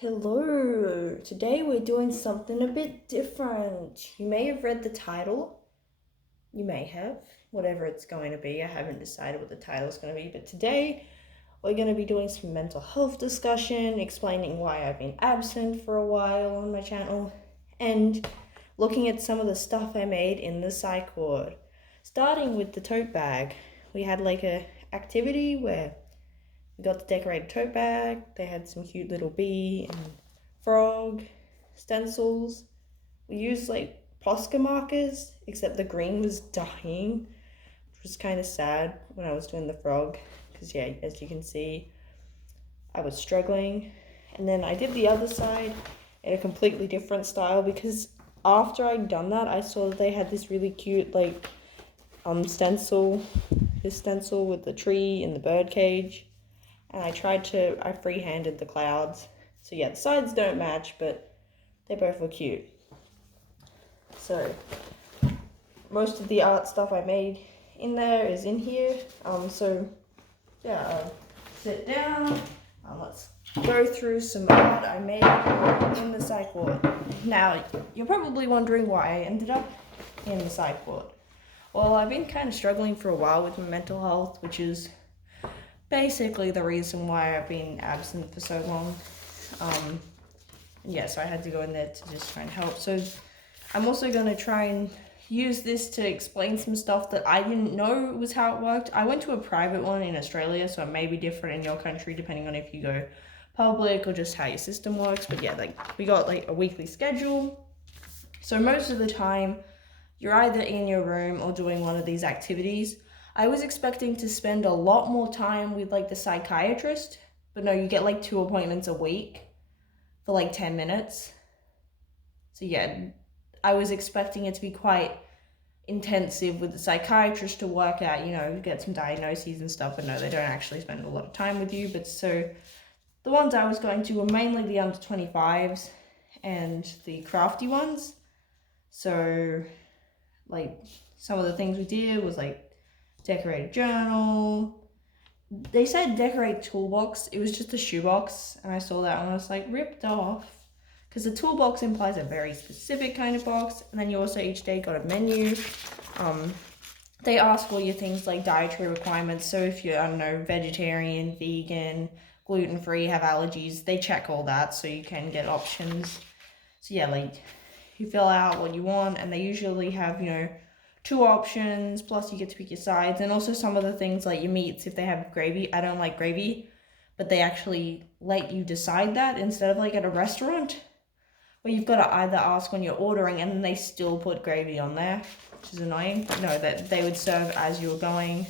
Hello! Today we're doing something a bit different. You may have read the title. You may have. Whatever it's going to be. I haven't decided what the title is going to be. But today we're going to be doing some mental health discussion, explaining why I've been absent for a while on my channel, and looking at some of the stuff I made in the psych ward. Starting with the tote bag. We had like a activity where we got the decorated tote bag. They had some cute little bee and frog stencils. We used like Posca markers, except the green was dying, which was kind of sad when I was doing the frog. Because, yeah, as you can see, I was struggling. And then I did the other side in a completely different style because after I'd done that, I saw that they had this really cute, stencil. This stencil with the tree and the bird cage. And I freehanded the clouds. So yeah, the sides don't match, but they both look cute. So most of the art stuff I made in there is in here. Sit down. Let's go through some art I made in the psych ward. Now, you're probably wondering why I ended up in the psych ward. Well, I've been kind of struggling for a while with my mental health, which is basically the reason why I've been absent for so long. So I had to go in there to just try and help. So I'm also going to try and use this to explain some stuff that I didn't know was how it worked. I went to a private one in Australia, so it may be different in your country depending on if you go public or just how your system works. But yeah, we got a weekly schedule. So most of the time, you're either in your room or doing one of these activities. I was expecting to spend a lot more time with the psychiatrist, but no, you get 2 appointments a week for 10 minutes. So yeah, I was expecting it to be quite intensive with the psychiatrist to work out, get some diagnoses and stuff, but no, they don't actually spend a lot of time with you. But so the ones I was going to were mainly the under 25s and the crafty ones. So some of the things we did was decorate a journal. They said decorate toolbox. It was just a shoebox, and I saw that and I was ripped off, because the toolbox implies a very specific kind of box. And then you also each day got a menu. They ask all your things like dietary requirements. So if you're, vegetarian, vegan, gluten-free, have allergies, they check all that so you can get options. So yeah, you fill out what you want, and they usually have 2 options, plus you get to pick your sides. And also some of the things like your meats, if they have gravy. I don't like gravy, but they actually let you decide that instead of at a restaurant where you've got to either ask when you're ordering and then they still put gravy on there, which is annoying. No, that they would serve as you were going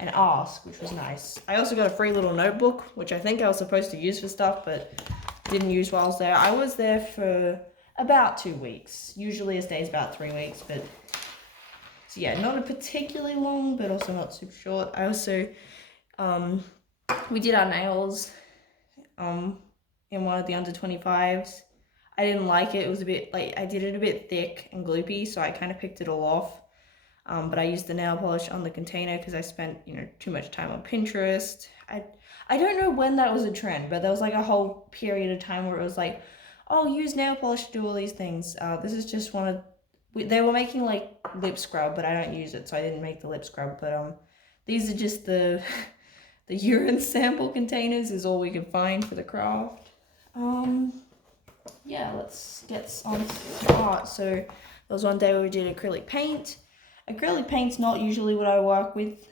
and ask, which was nice. I also got a free little notebook, which I think I was supposed to use for stuff, but didn't use while I was there. I was there for about 2 weeks. Usually it stays about 3 weeks, but so yeah, not a particularly long, but also not super short. I also, we did our nails in one of the under 25s. I didn't like it. It was a bit, I did it a bit thick and gloopy, so I kind of picked it all off. But I used the nail polish on the container because I spent, too much time on Pinterest. I don't know when that was a trend, but there was a whole period of time where it was use nail polish to do all these things. This is just one of, they were making lip scrub, but I don't use it, so I didn't make the lip scrub. But these are just the urine sample containers is all we could find for the craft. Let's get on to art. So there was one day where we did acrylic paint. Acrylic paint's not usually what I work with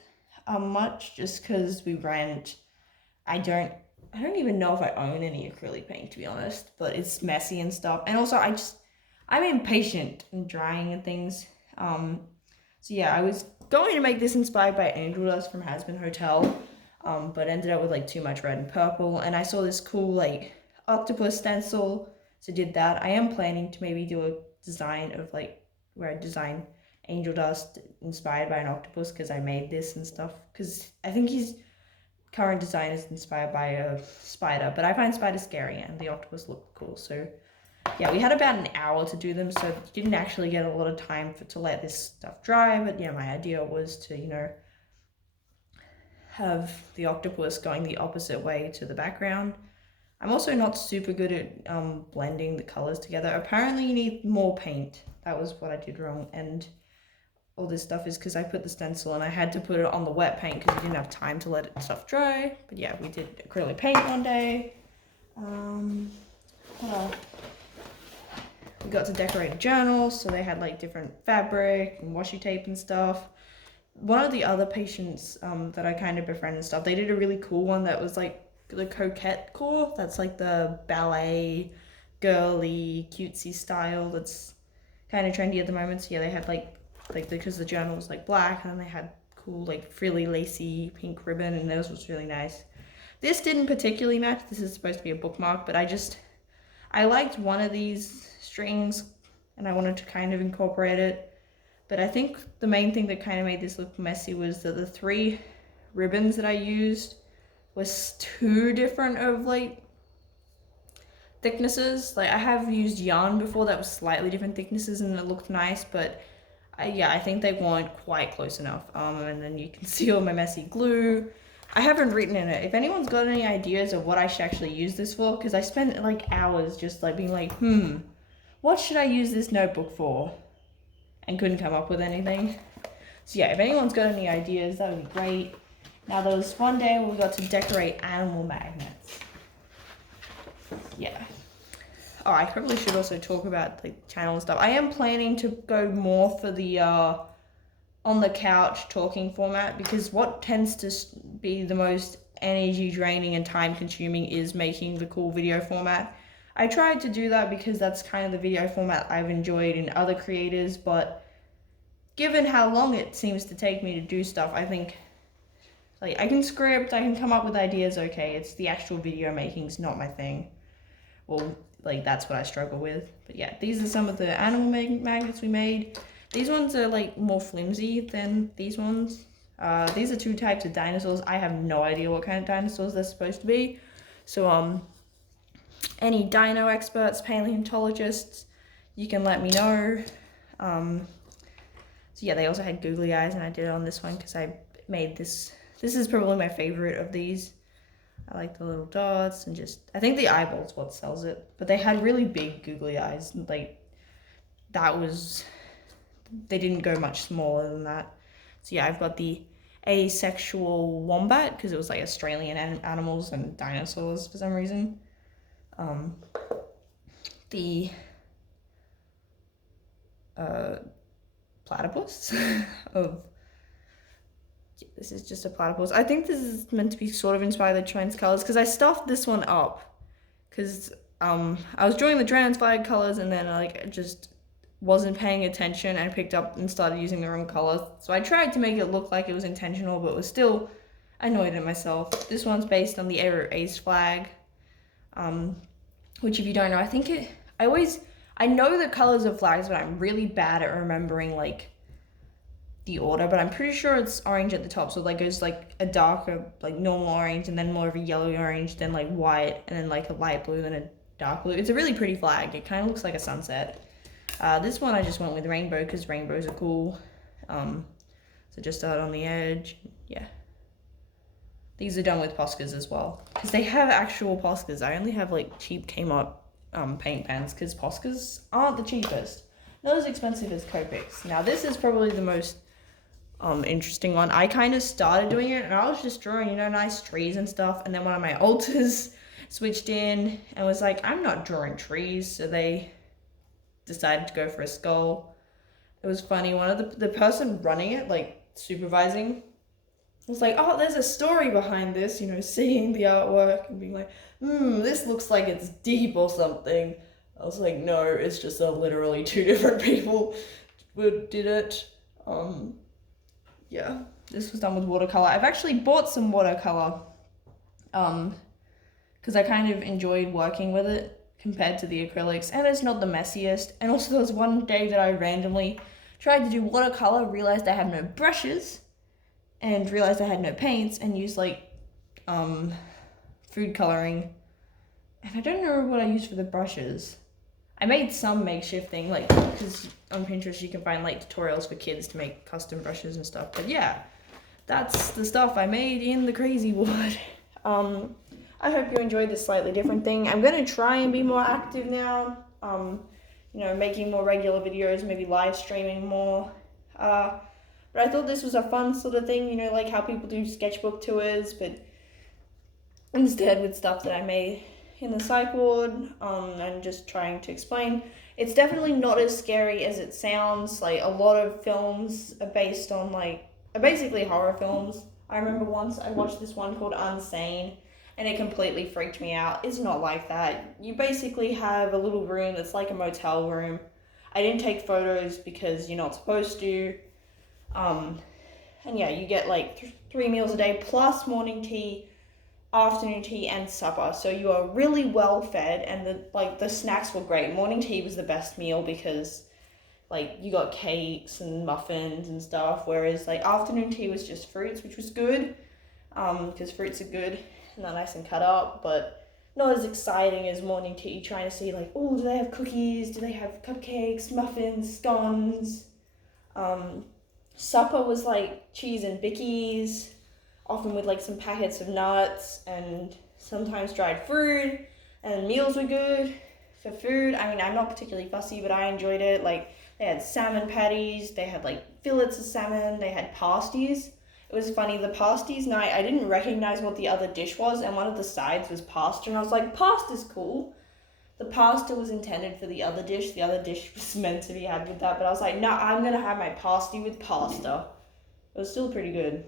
much, just because we rent. I don't even know if I own any acrylic paint, to be honest, but it's messy and stuff. And also I'm impatient in drying and things. So yeah, I was going to make this inspired by Angel Dust from Hasbin Hotel, but ended up with too much red and purple. And I saw this cool octopus stencil, so did that. I am planning to maybe do a design of where I design Angel Dust inspired by an octopus, because I made this and stuff. Because I think his current design is inspired by a spider, but I find spiders scary and the octopus looked cool. So yeah, we had about an hour to do them, so didn't actually get a lot of time to let this stuff dry. But yeah, my idea was to, have the octopus going the opposite way to the background. I'm also not super good at blending the colors together. Apparently you need more paint. That was what I did wrong. And all this stuff is because I put the stencil and I had to put it on the wet paint because I didn't have time to let it stuff dry. But yeah, we did acrylic paint one day. What else? We got to decorate a journal, so they had like different fabric and washi tape and stuff. One of the other patients that I kind of befriended and stuff, they did a really cool one that was like the coquette core. That's like the ballet, girly, cutesy style that's kind of trendy at the moment. So yeah, they had like because the journal was like black, and then they had cool like frilly lacy pink ribbon, and those was really nice. This didn't particularly match. This is supposed to be a bookmark, but I liked one of these strings and I wanted to kind of incorporate it. But I think the main thing that kind of made this look messy was that the 3 ribbons that I used was too different of like thicknesses. Like I have used yarn before that was slightly different thicknesses and it looked nice, but I think they weren't quite close enough. And then you can see all my messy glue. I haven't written in it. If anyone's got any ideas of what I should actually use this for, because I spent like hours just like being like, what should I use this notebook for? And couldn't come up with anything. So yeah, if anyone's got any ideas, that would be great. Now there was one day where we got to decorate animal magnets. Yeah. Oh, I probably should also talk about the channel and stuff. I am planning to go more for the on the couch talking format, because what tends to be the most energy draining and time consuming is making the cool video format. I tried to do that because that's kind of the video format I've enjoyed in other creators, but given how long it seems to take me to do stuff, I think like I can script, I can come up with ideas, okay, it's the actual video making's not my thing. Well, like that's what I struggle with. But yeah, these are some of the animal magnets we made. These ones are like more flimsy than these ones. These are 2 types of dinosaurs. I have no idea what kind of dinosaurs they're supposed to be. So any dino experts, paleontologists, you can let me know. So yeah, they also had googly eyes, and I did it on this one because I made this. This is probably my favorite of these. I like the little dots, and just I think the eyeball's what sells it. But they had really big googly eyes. Like that was, they didn't go much smaller than that. So yeah, I've got the asexual wombat because it was like Australian animals and dinosaurs for some reason. The platypus of, this is just a platypus. I think this is meant to be sort of inspired by the trans colors because I stuffed this one up because I was drawing the transpired colors and then I just wasn't paying attention and picked up and started using the wrong color. So I tried to make it look like it was intentional, but was still annoyed at myself. This one's based on the ace flag, which if you don't know, I know the colors of flags, but I'm really bad at remembering like the order, but I'm pretty sure it's orange at the top, so like goes like a darker like normal orange and then more of a yellow orange, then like white, and then like a light blue, then a dark blue. It's a really pretty flag. It kind of looks like a sunset. This one I just went with rainbow because rainbows are cool. So just start on the edge. Yeah, these are done with Poscas as well because they have actual Poscas. I only have like cheap Kmart paint pens because Poscas aren't the cheapest, not as expensive as Copics. Now this is probably the most interesting one. I kind of started doing it and I was just drawing, nice trees and stuff, and then one of my alters switched in and was like, I'm not drawing trees, so they decided to go for a skull. It was funny. One of the person running it, like supervising, was like, oh, there's a story behind this, seeing the artwork and being like, this looks like it's deep or something. I was like, no, it's just literally 2 different people who did it. Yeah, this was done with watercolor. I've actually bought some watercolor because I kind of enjoyed working with it compared to the acrylics, and it's not the messiest. And also there was one day that I randomly tried to do watercolor, realized I had no brushes, and realized I had no paints, and used like food coloring. And I don't know what I used for the brushes. I made some makeshift thing, like, because on Pinterest you can find like tutorials for kids to make custom brushes and stuff. But yeah, that's the stuff I made in the crazy wood. I hope you enjoyed this slightly different thing. I'm going to try and be more active now, making more regular videos, maybe live streaming more. But I thought this was a fun sort of thing, like how people do sketchbook tours, but instead with stuff that I made in the psych ward, and just trying to explain. It's definitely not as scary as it sounds. Like, a lot of films are based on, are basically horror films. I remember once I watched this one called Unsane, and it completely freaked me out. It's not like that. You basically have a little room that's like a motel room. I didn't take photos because you're not supposed to. And yeah, you get like 3 meals a day plus morning tea, afternoon tea, and supper. So you are really well fed, and the snacks were great. Morning tea was the best meal because you got cakes and muffins and stuff, whereas afternoon tea was just fruits, which was good, because fruits are good and they're nice and cut up, but not as exciting as morning tea, trying to see do they have cookies, do they have cupcakes, muffins, scones. Supper was cheese and bickies, often with some packets of nuts and sometimes dried fruit, and meals were good. For food, I mean, I'm not particularly fussy, but I enjoyed it. They had salmon patties, they had fillets of salmon, they had pasties. It was funny, the pasties night, I didn't recognize what the other dish was, and one of the sides was pasta, and I was like, pasta's cool. The pasta was intended for the other dish was meant to be had with that, but I was like, no, I'm gonna have my pasty with pasta. It was still pretty good.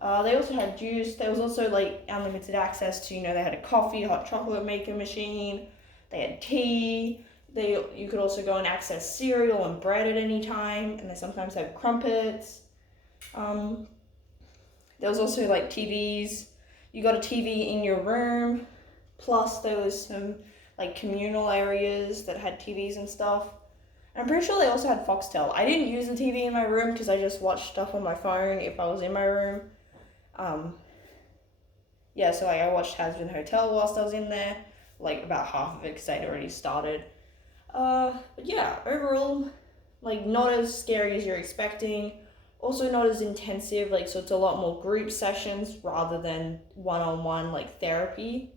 They also had juice. There was also unlimited access to, they had a coffee, hot chocolate maker machine. They had tea. You could also go and access cereal and bread at any time, and they sometimes had crumpets. There was also TVs. You got a TV in your room, plus there was some communal areas that had TVs and stuff. And I'm pretty sure they also had Foxtel. I didn't use the TV in my room because I just watched stuff on my phone if I was in my room. So I watched Hazbin Hotel whilst I was in there, about half of it because I'd already started. But yeah, overall, not as scary as you're expecting. Also not as intensive, so it's a lot more group sessions rather than one-on-one therapy.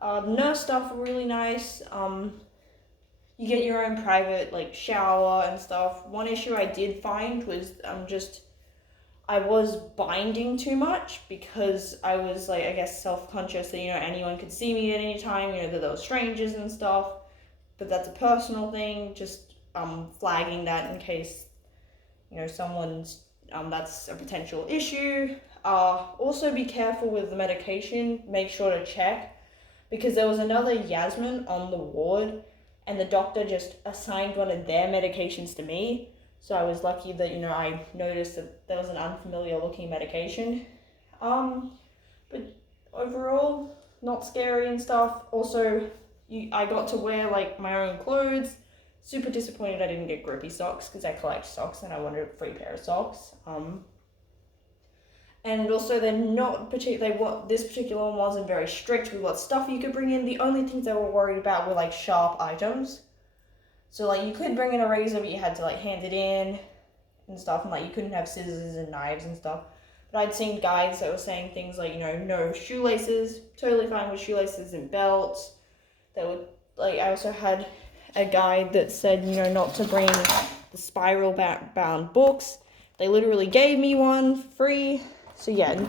The nurse stuff were really nice. You get your own private shower and stuff. One issue I did find was I was binding too much because I was I guess self-conscious that anyone could see me at any time, that there were strangers and stuff. But that's a personal thing, just flagging that in case someone's that's a potential issue. Also be careful with the medication. Make sure to check, because there was another Yasmin on the ward and the doctor just assigned one of their medications to me. So I was lucky that, I noticed that there was an unfamiliar looking medication. But overall, not scary and stuff. Also, I got to wear my own clothes. Super disappointed I didn't get grippy socks because I collect socks and I wanted a free pair of socks. And also they're not this particular one wasn't very strict with what stuff you could bring in. The only things they were worried about were sharp items. So you could bring in a razor, but you had to hand it in and stuff, and you couldn't have scissors and knives and stuff. But I'd seen guides that were saying things no shoelaces, totally fine with shoelaces and belts. They would I also had a guide that said not to bring the spiral bound books. They literally gave me one free. So yeah,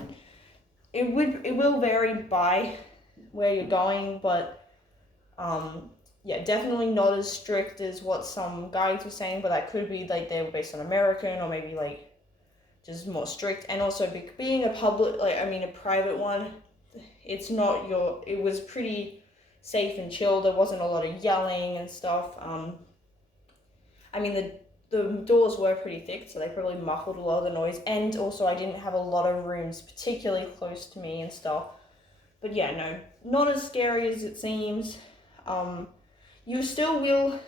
it will vary by where you're going, but yeah, definitely not as strict as what some guides were saying, but that could be they were based on American, or maybe just more strict. And also being a public, a private one, it was pretty safe and chill. There wasn't a lot of yelling and stuff. The doors were pretty thick, so they probably muffled a lot of the noise, and also I didn't have a lot of rooms particularly close to me and stuff. But yeah, no, not as scary as it seems. You still will,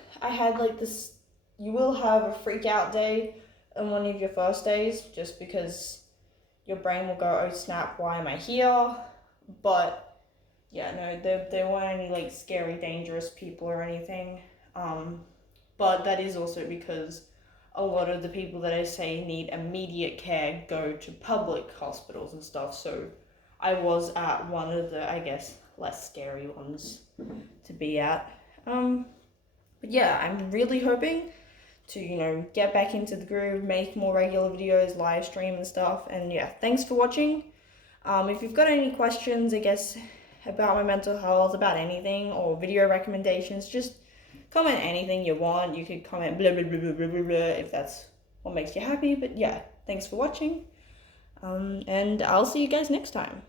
you will have a freak out day on one of your first days, just because your brain will go, oh snap, why am I here? But yeah, no, there weren't any scary, dangerous people or anything. But that is also because a lot of the people that I say need immediate care go to public hospitals and stuff. So I was at one of the, less scary ones to be at. But yeah, I'm really hoping to, you know, get back into the groove, make more regular videos, live stream and stuff. And yeah, thanks for watching. If you've got any questions, I guess, about my mental health, about anything, or video recommendations, just comment anything you want. You could comment blah, blah, blah, blah, blah, blah, blah, if that's what makes you happy. But yeah, thanks for watching. And I'll see you guys next time.